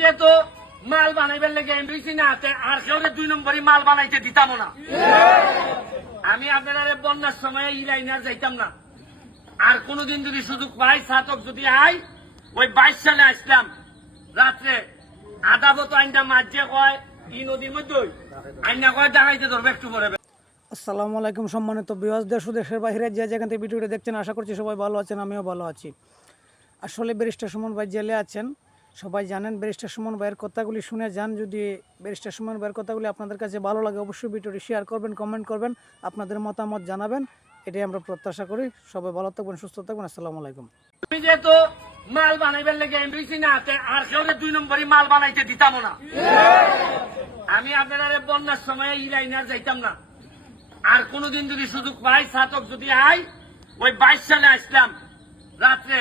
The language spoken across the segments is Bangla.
যেহেতু মাল বানাইবার লেগে এমবিসি না আর কেউ 2 নম্বরই মাল বানাইতে দিতাম না। আমি আপনারা বন্যার সময় এই লাইনার যাইতাম না। আর কোনদিন যদি সুযোগ পাই ছাতক যদি আই ওই 22 সালে আসলাম রাত্রে আধা বতো আইনটা মাঝে কয় ই নদীর মধ্যে আইনা কয় ডাকাইতে ধরবে একটু পরে। আসসালামু আলাইকুম সম্মানিত ভিউয়ার্স, দেশ ও দেশের বাইরে যে যেখান থেকে ভিডিওটা দেখছেন আশা করছি সবাই ভালো আছেন, আমিও ভালো আছি। আসলে ব্যারিস্টার সুমন ভাই জেলে আছেন, সবাই জানেন। ব্যারিস্টার সুমন ভাইয়ের কথাগুলি শুনে যান। যদি ব্যারিস্টার সুমন ভাইয়ের কথাগুলি আপনাদের কাছে ভালো লাগে অবশ্যই ভিডিওটি শেয়ার করবেন, কমেন্ট করবেন, আপনাদের মতামত জানাবেন, এটাই আমরা প্রত্যাশা করি। সবাই ভালো থাকবেন, সুস্থ থাকবেন। আসসালামু আলাইকুম। আমি যেহেতু মাল বানাইবার লেগে এমবিসি না আর কেউ 2 নম্বরই মাল বানাইতে দিতাম না। আমি আপনারা বন্যার সময় এই লাইনার যাইতাম না। আর কোনদিন যদি সুযোগ পাই ছাতক যদি আই ওই 22 সালে আসলাম রাত্রে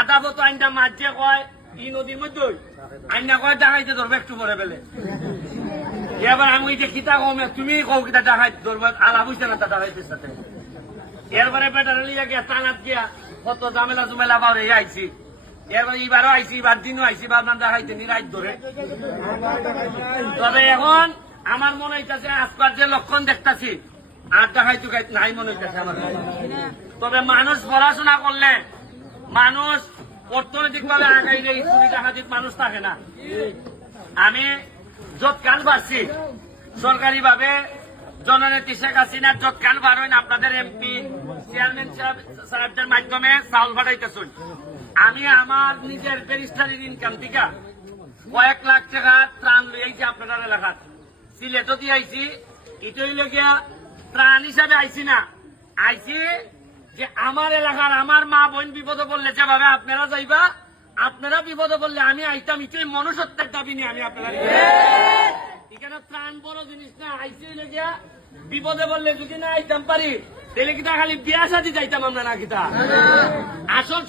আধা বতো আইনটা মাঝে কয় ই নদীর মধ্যে আইনা কয় ডাকাইতে ধরবে একটু পরে বেলে। এবার আমি যে কিতা কমে তুমি কও কিতা ডাকাই ধরবে আলা বুঝছে না তা ডাকাইতের সাথে। এরপরে বেটার লিয়া গিয়া টানাত গিয়া কত ঝামেলা জুমেলা বাড়ে আইছি। এরপরে এবারও আইছি, এবার দিনও আইছি, বাবার ডাকাইতে নিরাইত ধরে। তবে এখন আমার মনে হইতেছে আজকাল যে লক্ষণ দেখতেছি আর ডাকাই টুকাই নাই মনে হইতেছে আমার। তবে মানুষ পড়াশোনা করলে মানুষ অর্থনৈতিক ভাবে আগাইলে চুরি ডাকাতির মানুষ থাকে না। আমি যত কাল পারছি সরকারি ভাবে জননেত্রী শেখ হাসিনার যত কাল পারেন আপনাদের এমপি চেয়ারম্যান সাহেবদের মাধ্যমে চাউল পাঠাইতেছেন। আমি আমার নিজের ব্যারিস্টারির ইনকাম থেকে কয়েক লাখ টাকা ত্রাণ লইয়াছি আপনাদের এলাকার। সিলেটও দিয়ে আইছি, এটাই লগিয়া ত্রাণ হিসাবে আইছি না, আইছি যে আমার এলাকার আমার মা বোন বিপদে পড়লে যেভাবে আপনারা যাইবা, আপনারা বিপদে পড়লে আমি আইতাম, এটাই মনুষ্যত্বের দাবি নিয়ে আমি আপনারা এখানে ত্রাণ বড় জিনিস না। আইসি লগিয়া বিপদে পড়লে যদি না আইতাম পারি তাহলে কিতা খালি বিয়া সাথে যাইতাম আমরা না কিতা আসল